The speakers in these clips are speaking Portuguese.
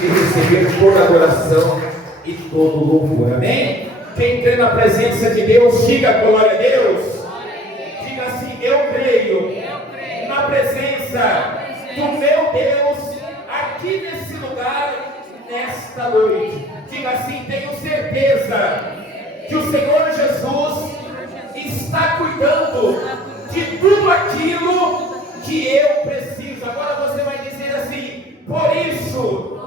de receber toda adoração e todo louvor. Amém? Quem crê na presença de Deus, diga glória a Deus. Diga assim: eu creio na presença do meu Deus aqui nesse lugar, nesta noite. Diga assim: tenho certeza que o Senhor Jesus está cuidando de tudo aquilo que eu preciso. Agora você vai dizer assim: por isso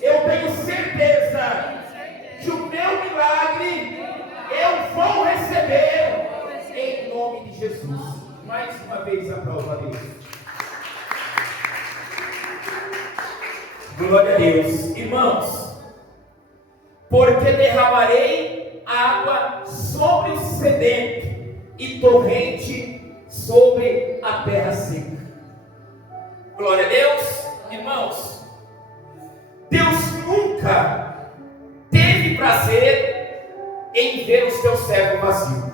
eu tenho certeza que o meu milagre eu vou receber em nome de Jesus. Mais uma vez aplauda a Deus. Glória a Deus. Irmãos, porque derramarei água sobre o sedento e torrente sobre a terra seca. Glória a Deus. Irmãos, Deus nunca teve prazer em ver o seu servo vazio.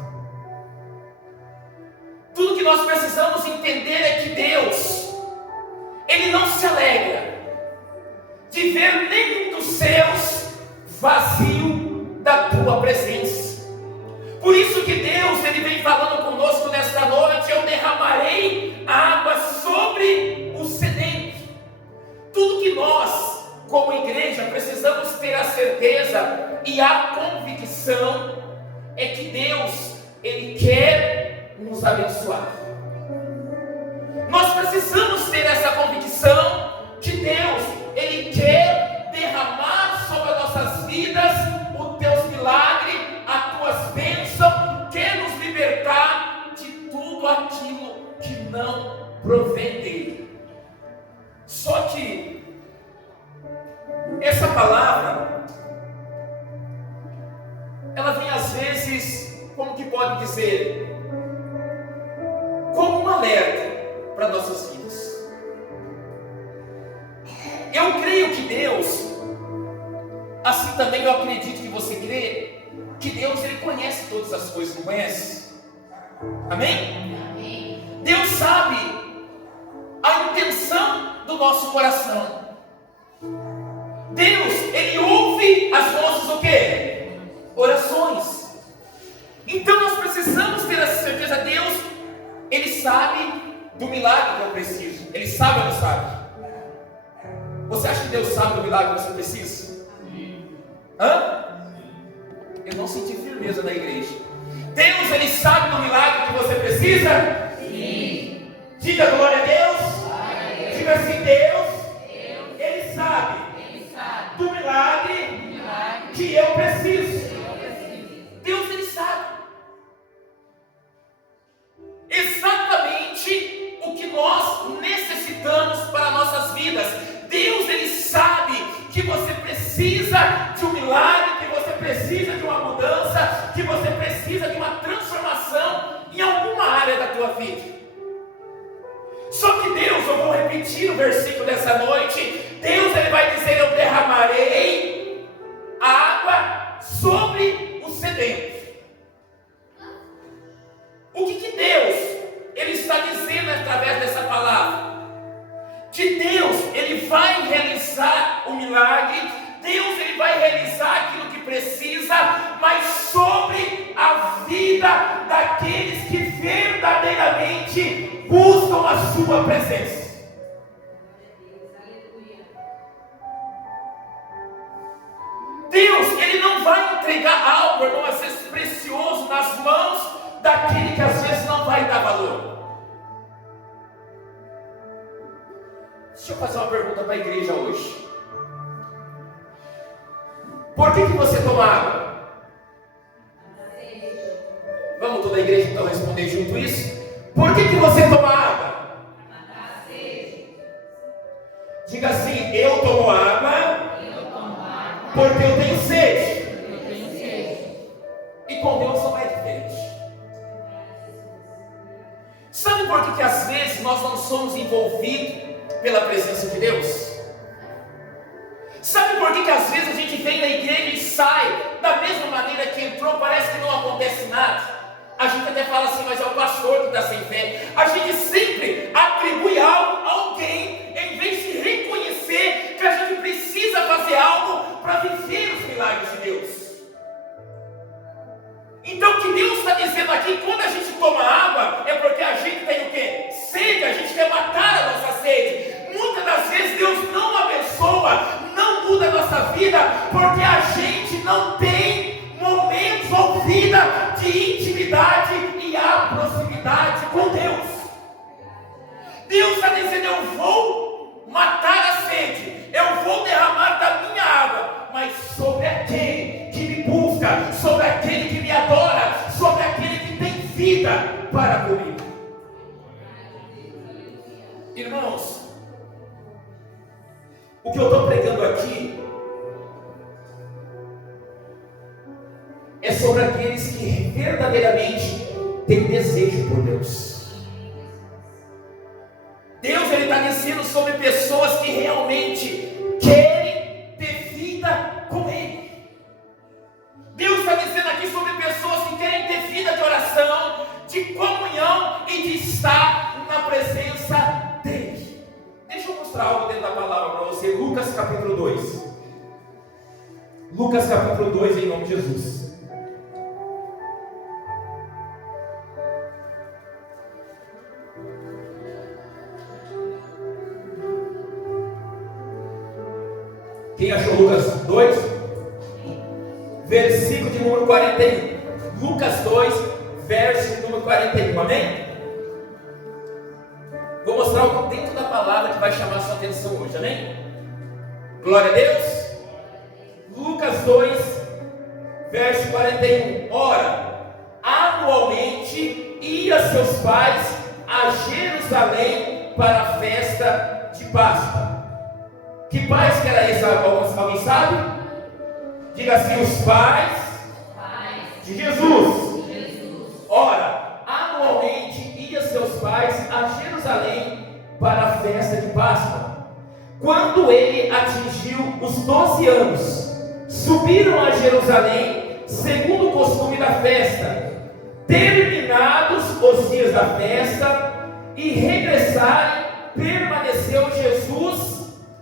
Tudo que nós precisamos entender é que Deus, Ele não se alegra de ver nenhum dos seus vazio da tua presença. Por isso que Deus, Ele vem falando conosco nesta noite: eu derramarei água sobre o sedento. Tudo que nós, como igreja, precisamos ter a certeza e a convicção é que Deus, Ele quer nos abençoar. Nós precisamos ter essa convicção que Deus, Ele quer derramar sobre as nossas vidas os teus milagres, as tuas bênçãos, quer nos libertar de tudo aquilo que não provém dele. Só que essa palavra, ela vem às vezes, como que pode dizer, como um alerta para nossas vidas. Eu creio que Deus, assim também eu acredito que você crê, que Deus, Ele conhece todas as coisas, não conhece? Amém? Amém. Deus sabe a intenção do nosso coração. Deus, Ele ouve as nossas o quê? Orações. Então nós precisamos ter essa certeza. Deus, Ele sabe do milagre que eu preciso. Ele sabe ou não sabe? Você acha que Deus sabe do milagre que você precisa? Hã? Eu não senti firmeza na igreja. Deus, Ele sabe do milagre que você precisa? Sim. Diga glória a Deus. Diga assim: Deus, Ele sabe do milagre que eu preciso. Deus, Ele sabe exatamente o que nós necessitamos para nossas vidas. Deus, Ele sabe que você precisa de um milagre, que você precisa de uma mudança, que você precisa de uma transformação em alguma área da tua vida. Só que Deus, eu vou repetir o versículo dessa noite. Deus, Ele vai dizer: eu derramarei água sobre o sedento. O que Deus, Ele está dizendo através dessa palavra? Que Deus, Ele vai realizar o milagre. Deus, Ele vai realizar aquilo que precisa, mas sobre a vida daqueles que verdadeiramente buscam a sua presença. Deus, Ele não vai entregar algo, irmão, às vezes precioso, nas mãos daquele que às vezes não vai dar valor. Deixa eu fazer uma pergunta para a igreja hoje. Por que você toma água? Vamos toda a igreja então responder junto isso? Por que você toma água? Diga assim: eu tomo água porque eu tenho sede. E com Deus não é diferente. Sabe por que às vezes nós não somos envolvidos pela presença de Deus? Sabe por que às vezes a gente vem na igreja e sai da mesma maneira que entrou, parece que não acontece nada? A gente até fala assim: mas é o pastor que está sem fé. A gente sempre atribui algo a alguém, em vez de reconhecer que a gente precisa fazer dizendo aqui, quando a gente toma água, é porque a gente tem o quê? Sede, a gente quer matar a nossa sede. Muitas das vezes Deus não abençoa, não muda a nossa vida, porque a gente não tem momentos ou vida de intimidade e a proximidade com Deus. Deus está dizendo, eu vou matar a sede, eu vou derramar da minha água, mas sobre aquele que me busca, sobre aquele que me adora, sobre aquele que tem vida para comigo. Irmãos, o que eu estou pregando aqui é sobre aqueles que verdadeiramente têm desejo por Deus. Deus está dizendo sobre pessoas que realmente querem ter vida com Ele. Deus está dizendo aqui sobre pessoas que querem ter vida de oração, de comunhão e de estar na presença dEle. Deixa eu mostrar algo dentro da palavra para você. Lucas capítulo 2. Lucas capítulo 2, em nome de Jesus. Quem achou Lucas 2? Versículo de número 41. Lucas 2, verso de número 41. Amém? Vou mostrar algo dentro da palavra que vai chamar a sua atenção hoje. Amém? Glória a Deus. Lucas 2, verso 41. Ora, anualmente ia seus pais a Jerusalém para a festa de Páscoa. Que pais que era esse? Alguém sabe? Diga assim, os pais de Jesus. Ora, anualmente ia seus pais a Jerusalém para a festa de Páscoa. Quando ele atingiu os 12 anos, subiram a Jerusalém, segundo o costume da festa. Terminados os dias da festa e regressarem, permaneceu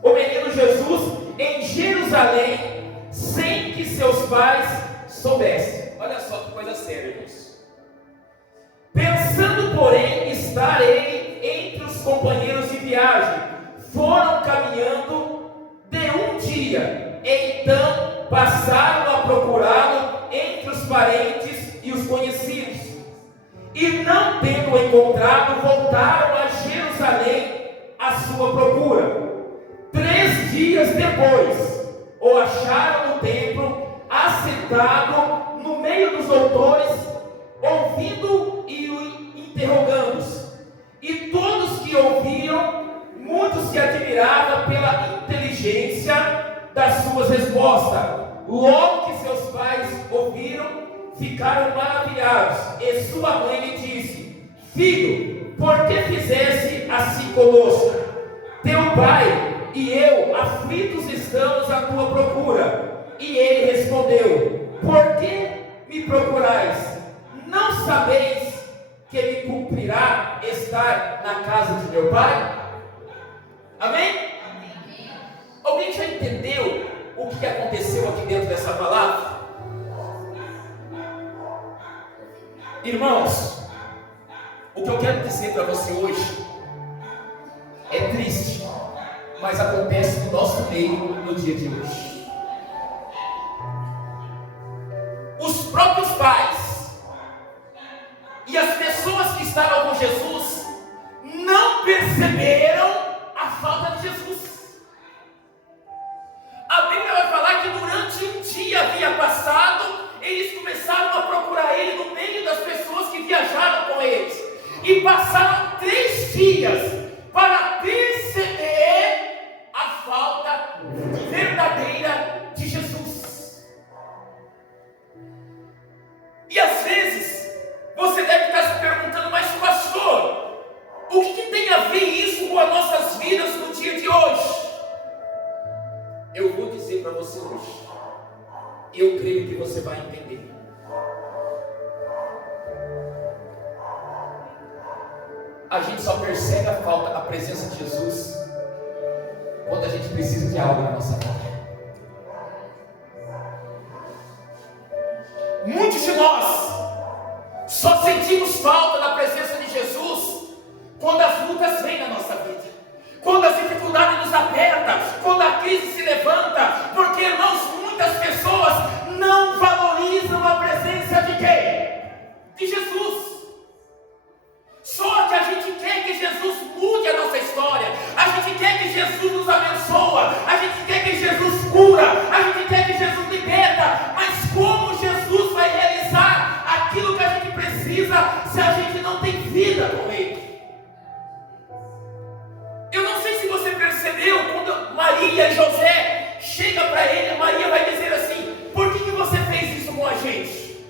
o menino Jesus, em Jerusalém, sem que seus pais soubessem. Olha só que coisa séria, irmãos. Pensando, porém, estar ele entre os companheiros de viagem, foram caminhando de um dia, e então passaram a procurá-lo entre os parentes e os conhecidos. E não tendo encontrado, voltaram a Jerusalém à sua procura. 3 dias depois, o acharam no templo, assentado no meio dos doutores, ouvindo e o interrogando. E todos que ouviam, muitos se admiravam pela inteligência das suas respostas. Logo que seus pais ouviram, ficaram maravilhados. E sua mãe lhe disse: Filho, por que fizeste assim conosco? Teu pai e eu, aflitos, estamos à tua procura. E ele respondeu: Por que me procurais? Não sabeis que me cumprirá estar na casa de meu pai? Amém? Amém. Alguém já entendeu o que aconteceu aqui dentro dessa palavra? Irmãos, o que eu quero dizer para você hoje é triste, mas acontece no nosso meio no dia de hoje. Os próprios pais e as pessoas que estavam com Jesus não perceberam a falta de Jesus. A Bíblia vai falar que durante um dia havia passado, eles começaram a procurar ele no meio das pessoas que viajaram com eles, e passaram 3 dias para perceber a falta verdadeira de Jesus. E às vezes você deve estar se perguntando: mas pastor, o que tem a ver isso com as nossas vidas no dia de hoje? Eu vou dizer para você hoje, eu creio que você vai entender. A gente só percebe a presença de Jesus quando a gente precisa de algo na nossa vida. Muitos de nós sentimos falta da presença de Jesus quando as lutas vêm na nossa vida, quando as dificuldades nos apertam, quando a crise se levanta, porque, irmãos, muitas pessoas não valorizam a presença de quem? De Jesus. Só que a gente quer que Jesus mude a nossa história, a gente quer que Jesus nos abençoa, a gente quer que Jesus cura, a gente quer que Jesus liberta, mas como Jesus vai realizar aquilo que a gente precisa se a gente não tem vida com Ele? Eu não sei se você percebeu, quando Maria e José chegam para ele, Maria vai dizer assim: por que você fez isso com a gente?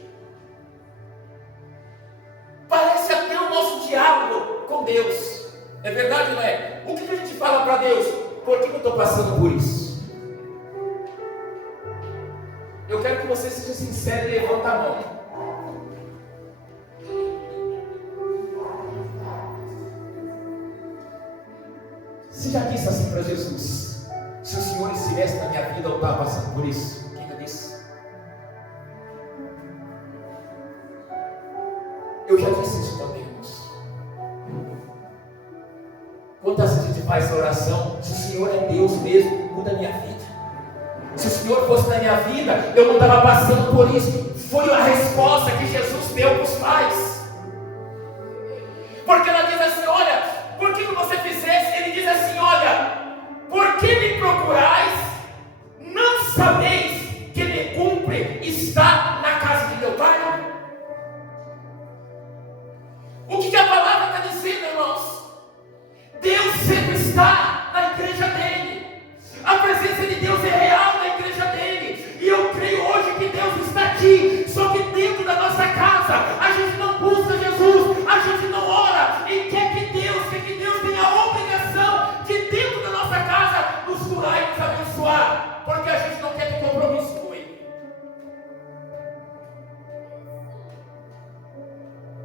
Parece até o nosso diálogo com Deus. É verdade, não é? O que a gente fala para Deus? Por que eu estou passando por isso? Eu quero que você seja sincero e levanta a mão. Você já disse assim para Jesus: se o Senhor estivesse na minha vida, eu estava passando por isso? Quem já disse? Eu já disse isso também, irmãos. Quantas vezes a gente faz essa oração? Se o Senhor é Deus mesmo, muda a minha vida. Se o Senhor fosse na minha vida, eu não estava passando por isso. Foi a resposta que Jesus deu para os pais. Porque ela diz assim: olha, por que você fizesse? Ele diz assim: olha, por que me procurais? Não sabeis que me cumpre estar na casa de meu Pai? O que a palavra está dizendo, irmãos? Deus sempre está na igreja dele. A presença de Deus é real na igreja dele. E eu creio hoje que Deus está aqui. Só que dentro da nossa casa a gente não busca Jesus, a gente não ora e quer que Deus tenha a obrigação de dentro da nossa casa nos curar e nos abençoar, porque a gente não quer ter compromisso com Ele.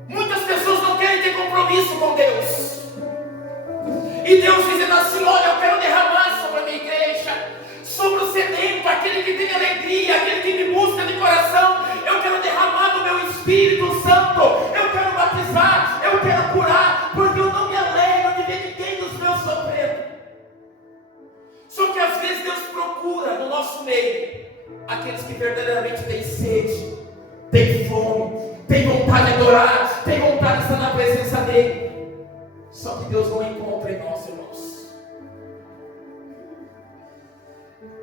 Muitas pessoas não querem ter compromisso com Deus. E Deus dizendo assim: olha, eu quero derramar sobre a minha igreja, sobre o sedento, aquele que tem alegria, aquele que me busca de coração. Eu quero derramar do meu Espírito Santo, eu quero batizar, eu quero curar, porque eu não me alegro de ver ninguém dos meus sofrendo. Só que às vezes Deus procura no nosso meio aqueles que verdadeiramente têm sede, têm fome, têm vontade de adorar, têm vontade de estar na presença dEle. Só que Deus não encontra em nós, irmãos.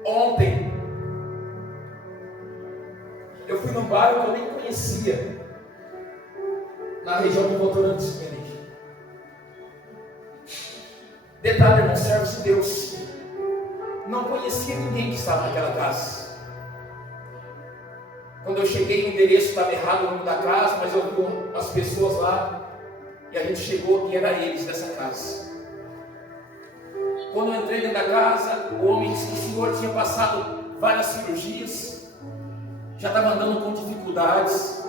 Ontem eu fui num bairro que eu nem conhecia, na região de Votorantim. Detalhe, irmão, servo de Deus, não conhecia ninguém que estava naquela casa. Quando eu cheguei, o endereço estava errado, o nome da casa, mas eu vi as pessoas lá, e a gente chegou e era eles dessa casa. Quando eu entrei dentro da casa, o homem disse que o senhor tinha passado várias cirurgias, já estava andando com dificuldades,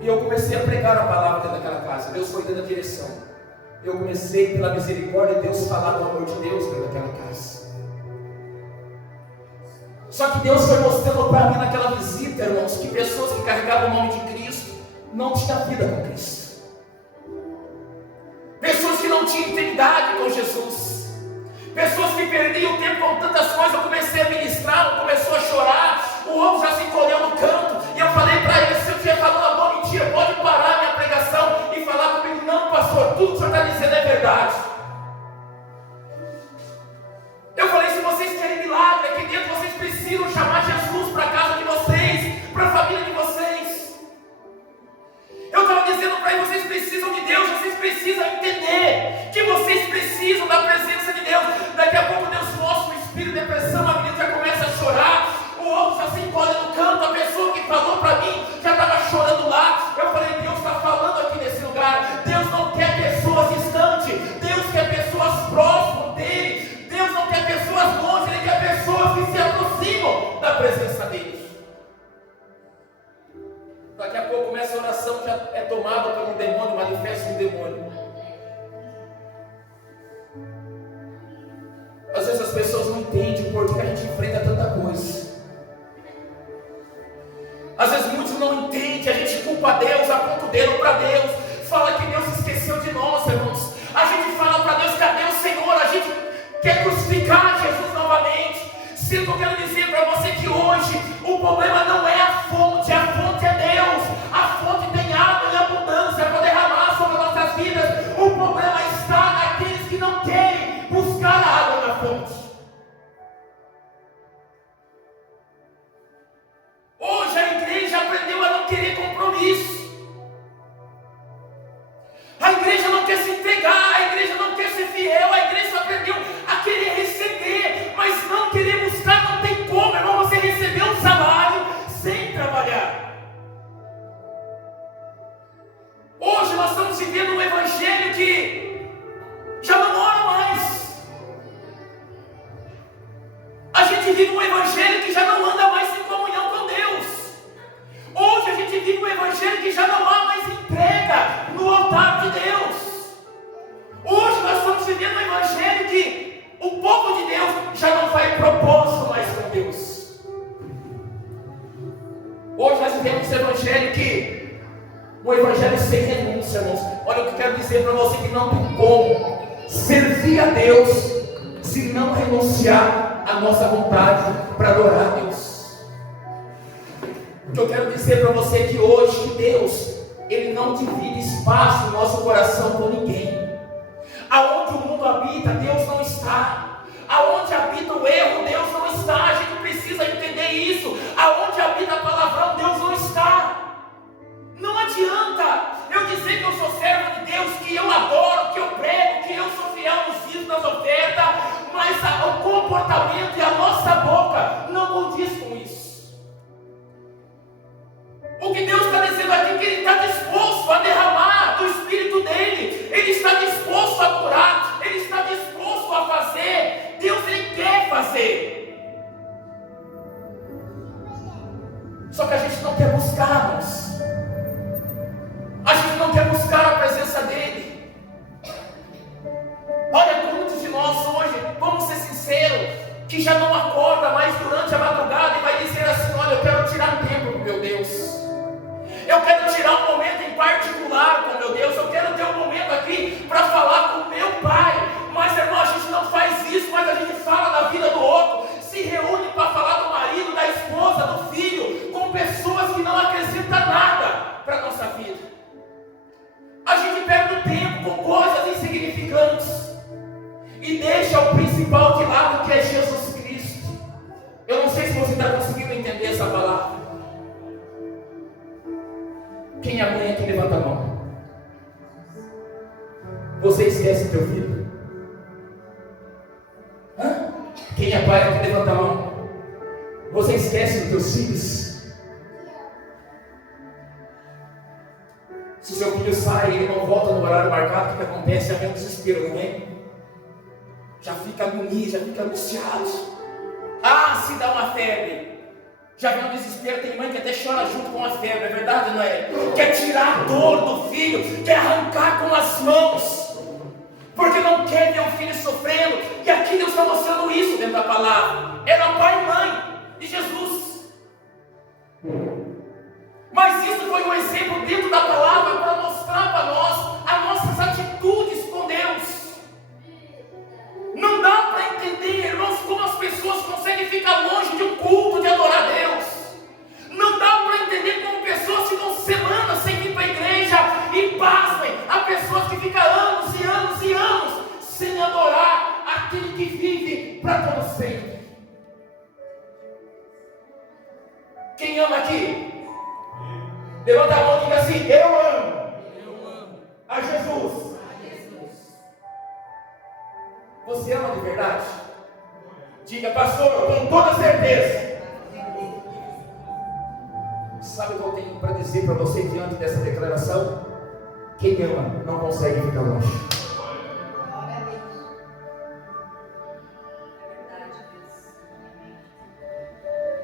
e eu comecei a pregar a palavra dentro daquela casa. Deus foi dando a direção. Eu comecei, pela misericórdia de Deus, falar do amor de Deus dentro daquela casa. Só que Deus foi mostrando para mim naquela visita, irmãos, que pessoas que carregavam o nome de Cristo não tinham vida com Cristo. Pessoas que não tinham intimidade com Jesus. Pessoas que perdiam o tempo com tantas coisas. Eu comecei a ministrar, começou a chorar, o outro já se encolheu no canto, e eu falei para ele: se eu tinha falado alguma mentira, pode parar a minha pregação e falar comigo. Não, pastor, tudo que o senhor está dizendo é verdade. Eu falei: se vocês querem milagre aqui dentro, vocês precisam chamar Jesus para a casa de vocês, para a família de vocês. Eu estava dizendo para eles: vocês precisam de Deus, vocês precisam entender que vocês precisam da presença de Deus. Daqui a pouco Deus mostra o espírito de depressão, a menina já começa a chorar, o outro já se encolhe no canto, a pessoa que falou para mim já estava chorando lá. Eu falei: Deus está falando aqui nesse lugar. Deus não quer pessoas distantes, Deus quer pessoas próximas dele. Deus não quer pessoas longe, Ele quer pessoas que se aproximam da presença dele. Daqui a pouco começa a oração, já é tomada por um demônio, manifesta um demônio. Às vezes as pessoas não entendem por que a gente enfrenta tanta coisa. Às vezes muitos não entende, a gente culpa Deus, aponta o dedo para Deus, fala que Deus esqueceu de nós, irmãos. A gente fala para Deus, cadê o Senhor? A gente quer crucificar Jesus novamente. Se eu quero dizer para você que hoje o problema não é a fonte é Deus. A fonte tem água em abundância para derramar sobre nossas vidas. O problema está naqueles que não querem buscar a água na fonte. Hoje a igreja aprendeu a não querer compromisso. A igreja não quer se entregar, a igreja não quer ser fiel, a igreja aprendeu a querer receber, mas não querer buscar. Não tem como, irmão, você receber um salário sem trabalhar. Hoje nós estamos vivendo um evangelho que já não ora mais. A gente vive um evangelho que já não anda mais em comunhão com Deus. Hoje a gente vive um evangelho que já não há mais entrega no altar de Deus. Hoje nós estamos vivendo um evangelho que o povo de Deus já não faz propósito mais com Deus. Hoje nós vivemos um evangelho que um evangelho sem renúncia, irmãos. Olha o que eu quero dizer para você, que não tem como servir a Deus se não renunciar à nossa vontade para adorar a Deus. O que eu quero dizer para você é que hoje que Deus, Ele não divide espaço no nosso coração com ninguém. Aonde o mundo habita, Deus não está. Aonde habita o erro, Deus não está. A gente precisa entender isso. Aonde habita a palavrão, Deus não está. Não adianta eu dizer que eu sou servo de Deus, que eu adoro, que eu prego, que eu sou fiel nos dízimos, nas ofertas, mas o comportamento e a nossa boca não condiz com isso. O que Deus está dizendo aqui é que Ele está disposto a derramar do Espírito dEle. Ele está disposto a curar. Ele está disposto a fazer. Deus, Ele quer fazer. Só que a gente não quer buscar, irmãos. A gente não quer buscar a presença dEle. Olha, muitos de nós hoje, vamos ser sinceros, que já não acorda mais durante a madrugada e vai dizer assim: olha, eu quero tirar tempo com meu Deus. Eu quero tirar um momento em particular com meu Deus. Eu quero ter um momento aqui para falar com meu Pai. Mas, irmão, a gente não faz isso, mas a gente fala da vida do outro. Se reúne para falar do marido, da esposa, do filho, com pessoas que não acrescentam nada para a nossa vida. A gente perde o tempo com coisas insignificantes e deixa o principal de lado, que é Jesus Cristo. Eu não sei se você está conseguindo entender essa palavra. Quem é mãe aqui, levanta a mão. Você esquece teu filho? Hã? Quem é pai aqui, levanta a mão. Você esquece dos teus filhos? Se seu filho sai e ele não volta no horário marcado, o que acontece? Já vem um desespero, não é? Já fica agonia, já fica angustiado. Ah, se dá uma febre, já vem um desespero. Tem mãe que até chora junto com a febre, é verdade, não é? Quer tirar a dor do filho, quer arrancar com as mãos, porque não quer ver o filho sofrendo. E aqui Deus está mostrando isso dentro da palavra. Era pai e mãe de Jesus. Mas isso foi um exemplo dentro da palavra para mostrar para nós as nossas atitudes com Deus. Não dá para entender, irmãos, como as pessoas conseguem ficar longe de um culto, de adorar a Deus. Não dá para entender como pessoas ficam semanas sem vir para a igreja. E pasmem, há pessoas que ficam anos e anos e anos sem adorar aquele que vive para todo sempre. Quem ama aqui? Levanta a mão e diga assim: eu amo a Jesus. Você ama de verdade? Diga: pastor, com toda certeza. Sabe o que eu tenho para dizer para você diante dessa declaração? Quem ama não consegue ficar longe.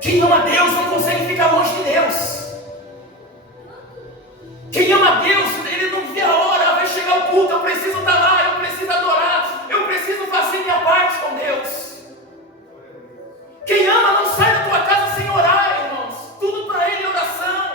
Quem ama Deus não consegue ficar longe de Deus. Quem ama Deus, ele não vê a hora, vai chegar o culto, eu preciso estar lá, eu preciso adorar, eu preciso fazer minha parte com Deus. Quem ama não sai da tua casa sem orar, irmãos. Tudo para ele é oração.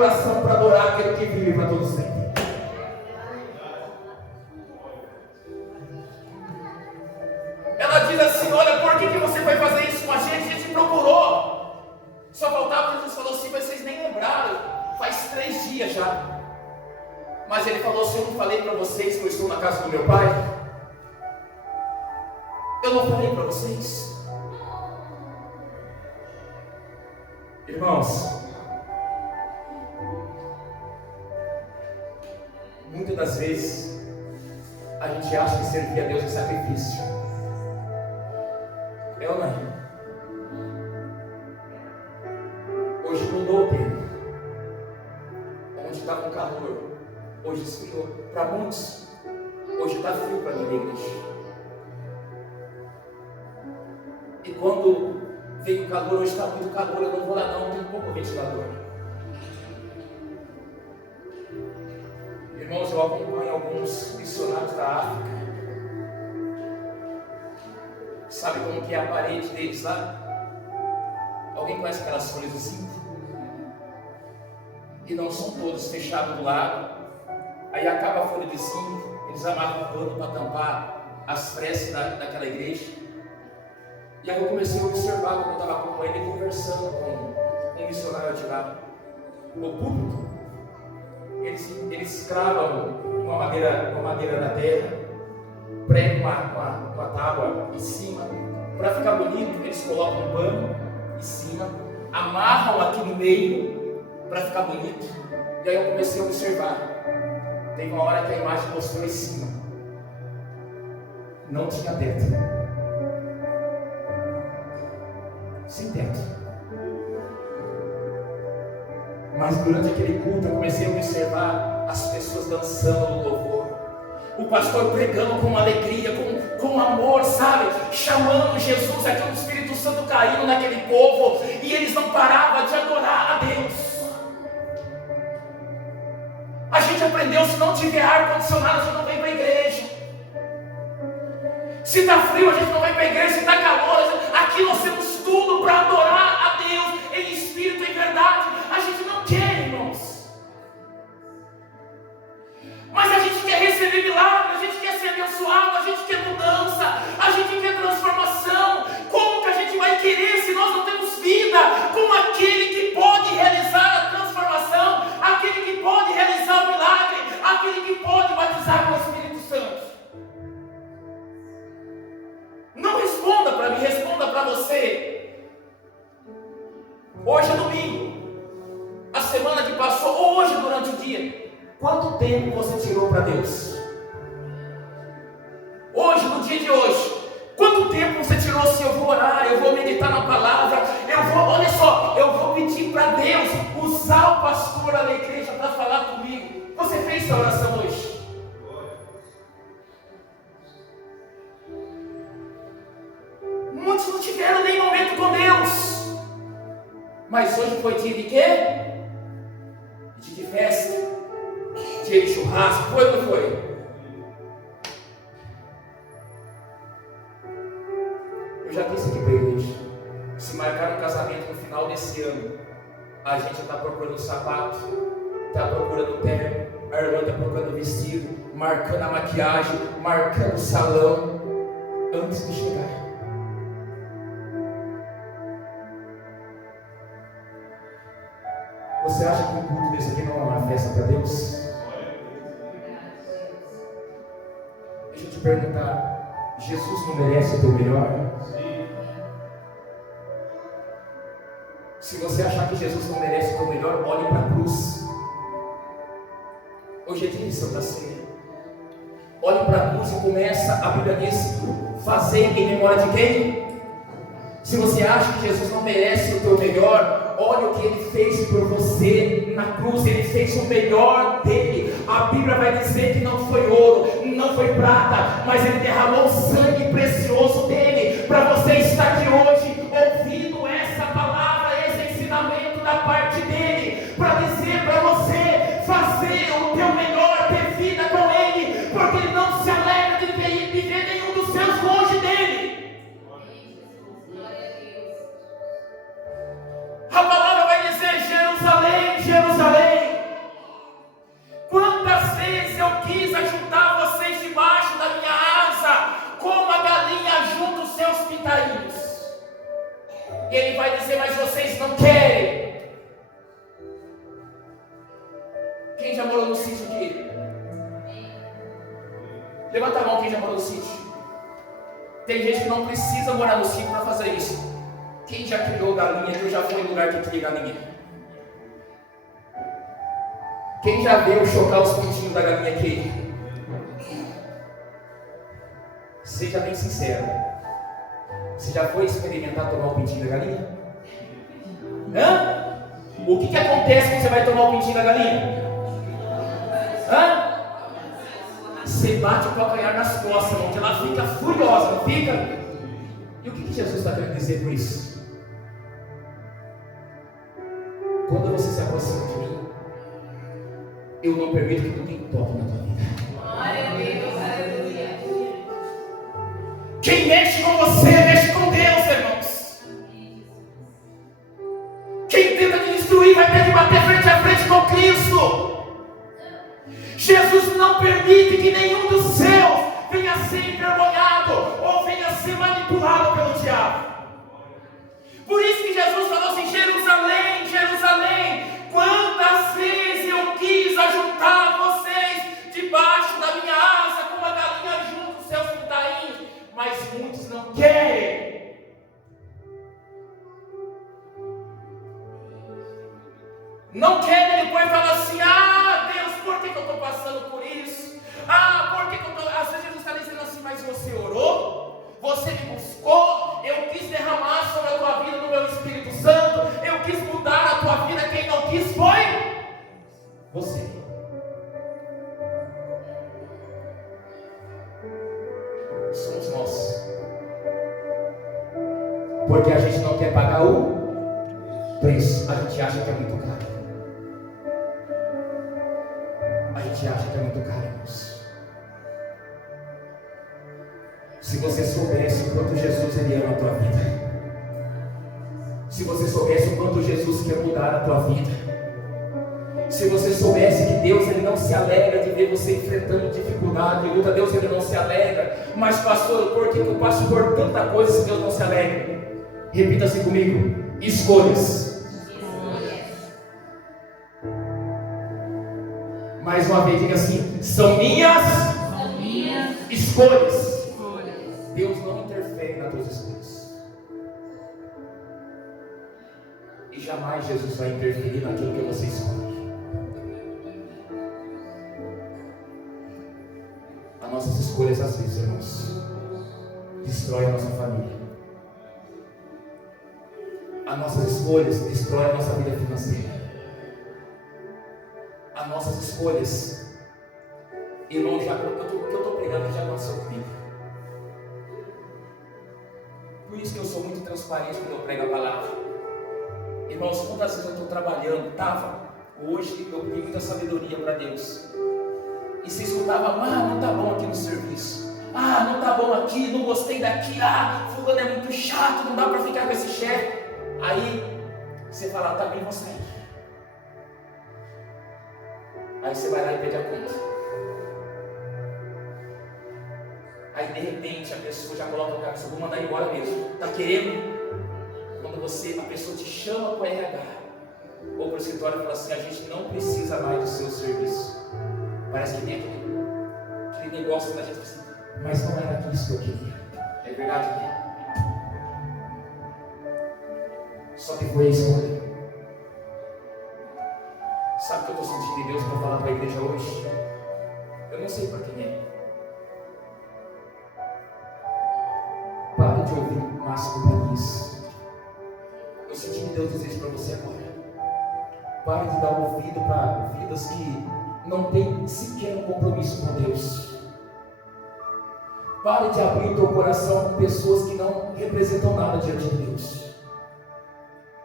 oração para adorar aquele que vive para todo sempre. Ela diz assim: olha, por que você vai fazer isso com a gente? A gente procurou. Só faltava, Jesus falou assim: mas vocês nem lembraram. Faz 3 dias já. Mas ele falou assim: eu não falei para vocês que eu estou na casa do meu pai? Eu não falei para vocês? Irmãos, muitas das vezes a gente acha que servir a Deus é sacrifício. É ou não é? Hoje mudou o tempo. Onde estava um calor, hoje esfriou. Para muitos, hoje está frio para mim na igreja. E quando vem o calor, hoje está muito calor, eu não vou lá não, tem pouco ventilador. Irmãos, eu acompanho alguns missionários da África. Sabe como que é a parede deles lá? Alguém conhece aquelas folhas de zinco? E não são todos fechados do lado. Aí acaba a folha de zinco, eles amarram o pano para tampar as frestas daquela igreja. E aí eu comecei a observar, quando eu estava acompanhando e conversando com um missionário de lá. No púlpito, eles cravam uma madeira na terra, pregam uma tábua em cima. Para ficar bonito, eles colocam um pano em cima, amarram aqui no meio para ficar bonito. E aí eu comecei a observar. Teve uma hora que a imagem mostrou em cima. Não tinha teto. Sem teto. Mas durante aquele culto eu comecei a observar as pessoas dançando no louvor, o pastor pregando com alegria, com amor, sabe, chamando Jesus, aquele Espírito Santo caindo naquele povo, e eles não paravam de adorar a Deus. A gente aprendeu: se não tiver ar condicionado, a gente não vem para a igreja. Se está frio, a gente não vem para a igreja. Se está calor, aqui nós temos tudo para adorar a Deus em espírito e em verdade. A gente não quer, irmãos. Mas a gente quer receber milagre, a gente quer ser abençoado, a gente quer mudança, a gente quer transformação. Como que a gente vai querer se nós não temos vida com aquele que pode realizar a transformação, aquele que pode realizar o milagre, aquele que pode batizar com o Espírito Santo? Não responda para mim, responda para você. Hoje é domingo, a semana que passou, ou hoje durante o dia, quanto tempo você tirou para Deus? Hoje, no dia de hoje, quanto tempo você tirou? Se eu vou orar, eu vou meditar na palavra, olha só, eu vou pedir para Deus usar o pastor da igreja para falar comigo. Você fez essa oração hoje? Muitos não tiveram nem momento com Deus. Mas hoje foi dia de quê? Dia de festa, dia de churrasco, foi ou não foi? Eu já disse aqui para a igreja: se marcar um casamento no final desse ano, a gente está procurando sapato, está procurando terno, a irmã está procurando vestido, marcando a maquiagem, marcando o salão, antes de chegar. Você acha que um culto desse aqui não é uma festa para Deus? Deixa eu te perguntar: Jesus não merece o teu melhor? Se você achar que Jesus não merece o teu melhor, olhe para a cruz. Hoje é dia de Santa Ceia. Olhe para a cruz e começa, a Bíblia diz: fazer em memória de quem? Se você acha que Jesus não merece o teu melhor, olha o que Ele fez por você na cruz. Ele fez o melhor dele. A Bíblia vai dizer que não foi ouro, não foi prata, mas Ele derramou o sangue precioso dele, para você estar aqui hoje, ouvindo essa palavra, esse ensinamento da parte dele, para dizer para você fazer o teu melhor, ter vida com Ele, porque Ele não se alegra de ver nenhum dos seus longe dele. A palavra vai dizer: Jerusalém, Jerusalém, E ele vai dizer, mas vocês não querem. Quem já morou no sítio aqui? Levanta a mão quem já morou no sítio. Tem gente que não precisa morar no sítio para fazer isso. Quem já criou galinha, quem já foi em lugar que cria galinha? Quem já veio chocar os pintinhos da galinha aqui? Seja bem sincero. Você já foi experimentar tomar o pintinho da galinha? Hã? O que acontece quando você vai tomar o pintinho da galinha? Hã? Você bate o calcanhar nas costas, onde ela fica furiosa, não fica? E o que Jesus está querendo dizer por isso? Quando você se aproxima de mim, eu não permito que ninguém toque na tua vida. Glória a Deus, aleluia. Quem mexe com você, mexe com Deus, irmãos. Quem tenta te destruir vai ter que bater frente a frente com Cristo. Jesus não permite que nenhum dos seus venha a ser envergonhado ou venha a ser manipulado pelo diabo. Por isso que Jesus falou assim: Jerusalém, Jerusalém, quantas vezes eu quis ajuntar vocês debaixo da minha asa, como a galinha junta os seus pintainhos, mas muitos não querem. Não querem, depois fala assim: ah, Deus, por que eu estou passando por isso? Ah, por que eu estou... Às vezes Jesus está dizendo assim: mas você orou? Você me buscou? Eu quis derramar sobre a tua vida no meu Espírito Santo. Eu quis mudar a tua vida. Quem não quis foi você. Somos nós. Porque a gente não quer pagar o preço. A gente acha que é muito caro. A gente acha que é muito caro, irmãos. Se você soubesse o quanto Jesus ele ama a tua vida, se você soubesse o quanto Jesus quer mudar a tua vida, se você soubesse que Deus ele não se alegra de ver você enfrentando dificuldade, luta, Deus ele não se alegra. Mas pastor, por que eu passo por tanta coisa se Deus não se alegra? Repita assim comigo: escolhas. Mais uma vez, diga assim: são minhas escolhas. Deus não interfere nas tuas escolhas. E jamais Jesus vai interferir naquilo que você escolhe. As nossas escolhas, às vezes, irmãos, destrói a nossa família. As nossas escolhas destroem a nossa vida financeira. As nossas escolhas, irmão, o que eu estou pregando já aconteceu comigo. Por isso que eu sou muito transparente quando eu prego a palavra. Irmãos, quantas vezes eu estou trabalhando, hoje eu pedi muita sabedoria para Deus. E você escutava: não está bom aqui no serviço. Não está bom aqui, não gostei daqui. Fulano é muito chato, não dá para ficar com esse chefe. Aí você fala: tá bem, vou sair. Aí você vai lá e pede a conta. Aí de repente a pessoa já coloca no cabeça: vou mandar embora mesmo. Está querendo? Quando a pessoa te chama para o RH ou para o escritório e fala assim: a gente não precisa mais do seu serviço. Parece que tem aquele negócio da gente assim: mas não era isso que eu queria. É verdade, né? Só que foi a escolha. Sabe o que eu estou sentindo em Deus para falar para a igreja hoje? Eu não sei para quem é. Para de ouvir más companhias. Eu senti que Deus diz isso para você agora. Pare de dar ouvido para vidas que não têm sequer um compromisso com Deus. Pare de abrir o teu coração com pessoas que não representam nada diante de Deus.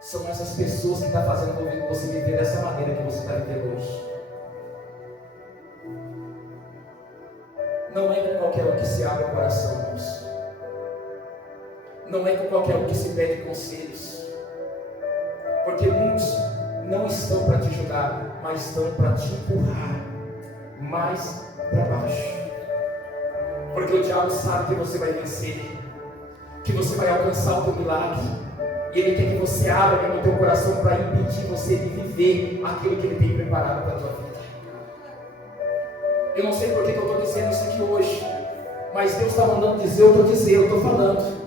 São essas pessoas que estão fazendo você viver dessa maneira que você está vivendo hoje. Não é com qualquer um que se abre o coração, irmãos. Não é com qualquer um que se pede conselhos. Porque muitos não estão para te ajudar, mas estão para te empurrar mais para baixo. Porque o diabo sabe que você vai vencer, que você vai alcançar o teu milagre, E Ele quer que você abra mesmo o teu coração para impedir você de viver aquilo que Ele tem preparado para a tua vida. Eu não sei por que eu estou dizendo isso aqui hoje, mas Deus está mandando dizer, eu estou falando.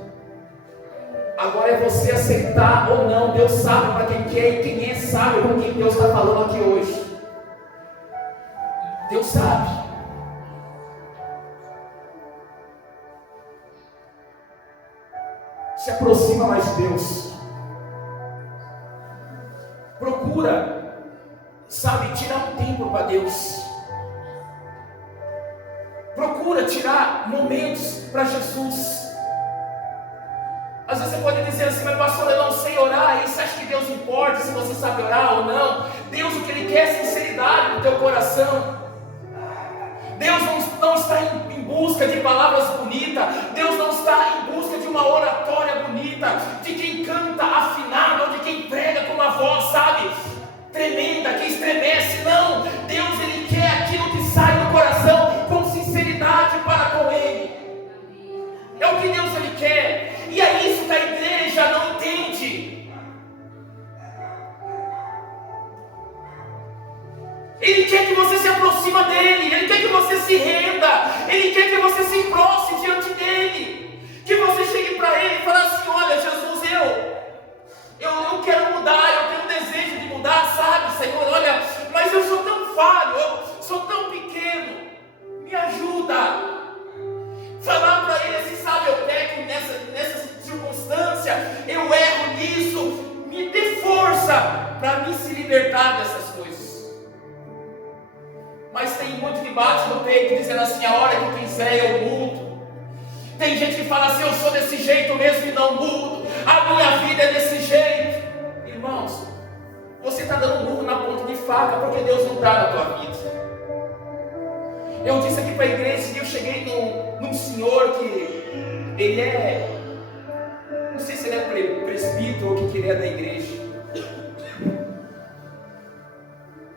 Agora é você aceitar ou não. Deus sabe para quem quer, e quem é sabe com quem Deus está falando aqui hoje. Deus sabe. Se aproxima mais de Deus. Procura, sabe, tirar um tempo para Deus. Procura tirar momentos para Jesus. Às vezes você pode dizer assim, mas pastor, eu não sei orar. E você acha que Deus importa se você sabe orar ou não? Deus, o que Ele quer é sinceridade no teu coração. Deus não está em busca de palavras bonitas. Deus não está em busca de uma oratória bonita, de quem canta afinado, ou de quem prega com uma voz, sabe, tremenda, que estremece. Não, Deus, Ele quer aquilo que sai do coração com sinceridade para com Ele. É o que Deus, Ele quer. E é isso que a igreja não entende. Ele quer que você se aproxima dEle. Ele quer que você se renda. Ele quer que você se prostre diante dEle. Que você chegue para Ele e fale assim, olha Jesus, eu quero mudar. Eu tenho um desejo de mudar, sabe Senhor, olha, mas eu sou tão falho, eu sou tão pequeno, me ajuda. Falar para Ele assim, sabe, eu peco nessa circunstância, eu erro nisso, me dê força para mim se libertar dessas coisas. Mas tem muito que bate no peito dizendo assim, a hora que eu quiser eu mudo. Tem gente que fala assim, eu sou desse jeito mesmo e não mudo, a minha vida é desse jeito. Irmãos, você está dando um murro na ponta de faca, porque Deus não está na tua vida. Eu disse aqui para a igreja que eu cheguei num senhor que ele é, não sei se ele é presbítero ou o que ele é da igreja.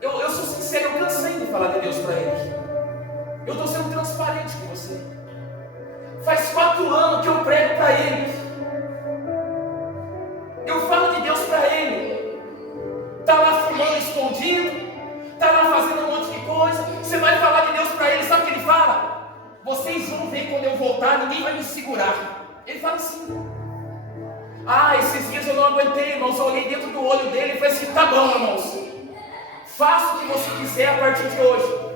Eu sou sincero, eu cansei de falar de Deus para ele. Eu estou sendo transparente com você. Faz 4 anos que eu prego para ele. Eu falo de Deus para ele. Está lá fumando escondido, está lá fazendo um monte de coisa. Você vai falar de Deus para ele, sabe o que ele fala? Vocês vão ver quando eu voltar, ninguém vai me segurar. Ele fala assim. Esses dias eu não aguentei, irmãos. Eu olhei dentro do olho dele e falei assim, tá bom, irmãos, faça o que você quiser a partir de hoje.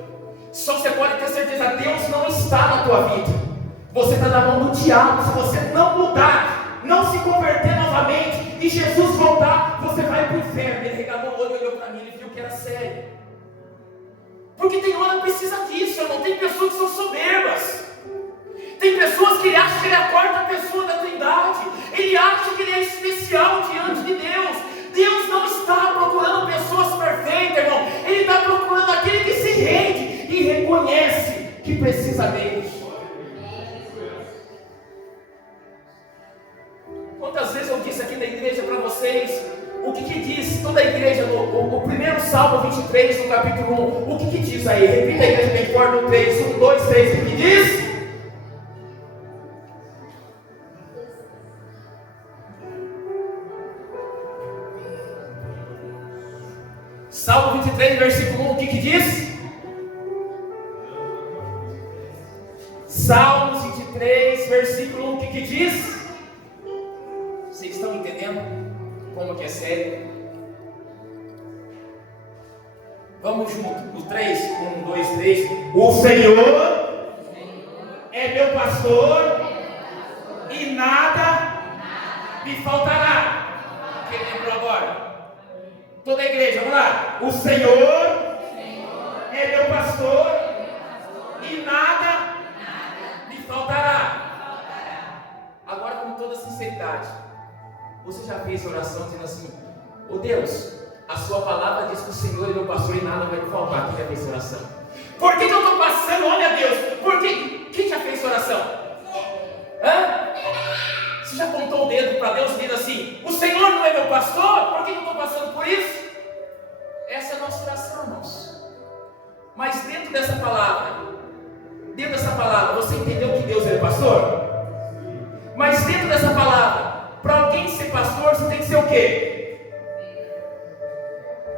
Só você pode ter certeza, Deus não está na tua vida. Você está na mão do diabo. Se você não mudar, não se converter novamente e Jesus voltar, você vai para o inferno. Ele regalou o olho, olhou para mim, ele viu que era sério. Porque tem hora que precisa disso, irmão. Tem pessoas que são soberbas. Tem pessoas que ele acha que ele é a 4ª pessoa da Trindade. Ele acha que ele é especial diante de Deus. Deus não está procurando pessoas perfeitas, irmão. Ele está procurando aquele que se rende e reconhece que precisa dele. Quantas vezes eu disse aqui na igreja para vocês o que diz toda a igreja no primeiro Salmo 23, no capítulo 1, o que diz aí? Repita a igreja bem forte no 3, 1, 2, 3, o que diz? Salmo 23, versículo 1, o que diz? Salmos 23, versículo 1, o que diz? Vocês estão entendendo como que é sério? Vamos junto, o 3, 1, 2, 3. O Senhor é meu pastor e nada me faltará. Quem lembrou agora? Toda a igreja, vamos lá. O Senhor é meu pastor e nada me faltará. Agora, com toda sinceridade, você já fez oração dizendo assim: ô Deus, a sua palavra diz que o Senhor é meu pastor e nada vai me faltar. Quem já fez oração? Por que eu estou passando? Olha Deus, por que? Quem já fez oração? Você já apontou o dedo para Deus e diz assim: o Senhor não é meu pastor? Por que eu estou passando por isso? Essa é a nossa oração, irmãos. Mas dentro dessa palavra, você entendeu que Deus é pastor? Mas dentro dessa palavra, para alguém ser pastor, você tem que quê?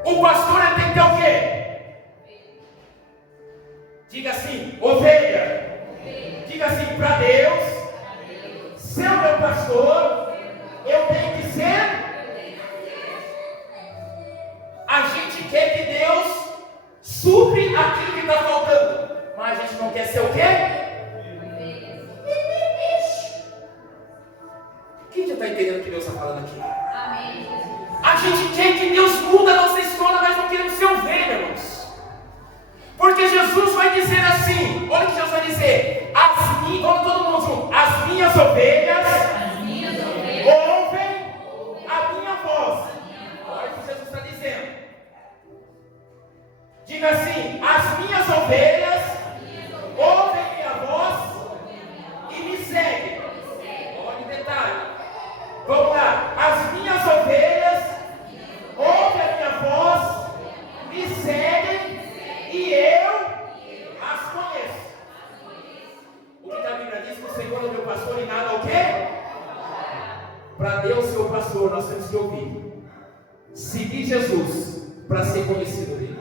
O pastor tem que ter o quê? Diga assim, ovelha. Diga assim, para Deus, ser o meu pastor, eu tenho que ser. A gente quer que Deus supre aquilo que está faltando, mas a gente não quer ser o quê? Quem já está entendendo o que Deus está falando aqui? Amém. A gente quer que Deus mude a nossa história, mas não queremos ser ovelha, irmãos. Porque Jesus vai dizer assim, olha o que Jesus vai dizer, vamos todo mundo junto, as minhas ovelhas ouvem a minha voz. Olha o que Jesus está dizendo. Diga assim, as minhas ovelhas ouvem minha voz e me seguem. Olha o detalhe. Vamos lá, as minhas ovelhas ouvem a minha voz, me seguem e eu as conheço. O que a Bíblia diz? Que o Senhor é o meu pastor e nada o quê? Para Deus ser o pastor, nós temos que ouvir. Seguir Jesus para ser conhecido dele.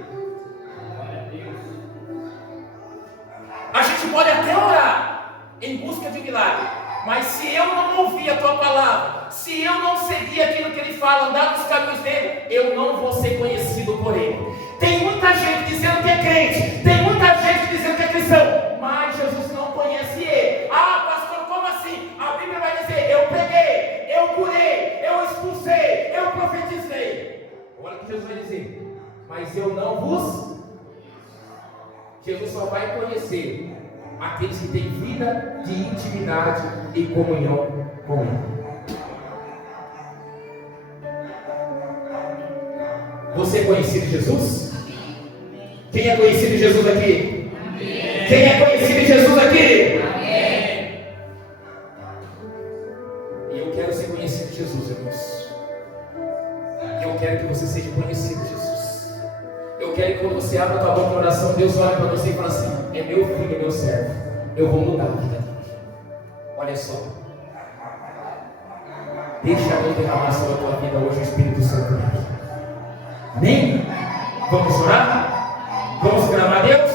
A gente pode até orar em busca de milagre, mas se eu não ouvir a tua palavra, se eu não seguir aquilo que ele fala, andar nos caminhos dele, eu não vou ser conhecido por ele. Tem muita gente dizendo que é crente, tem muita gente dizendo que é cristão, mas Jesus não conhece ele. Ah, pastor, como assim? A Bíblia vai dizer, eu preguei, eu curei, eu expulsei, eu profetizei. Olha o que Jesus vai dizer, mas eu não vos... Jesus só vai conhecer aqueles que têm vida de intimidade e comunhão com ele. Você é conhecido de Jesus? Quem é conhecido de Jesus aqui? Amém. Quem é conhecido de Jesus aqui? Amém. E eu quero ser conhecido de Jesus, irmãos. Eu quero que você seja conhecido de Jesus. Eu quero que quando você abra a tua boca em oração, Deus olhe para você e fala assim, é meu filho, é meu servo, eu vou mudar a vida dele. Olha só, deixa Deus derramar sobre a tua vida hoje o Espírito Santo. Amém? Vamos orar? Vamos clamar a Deus?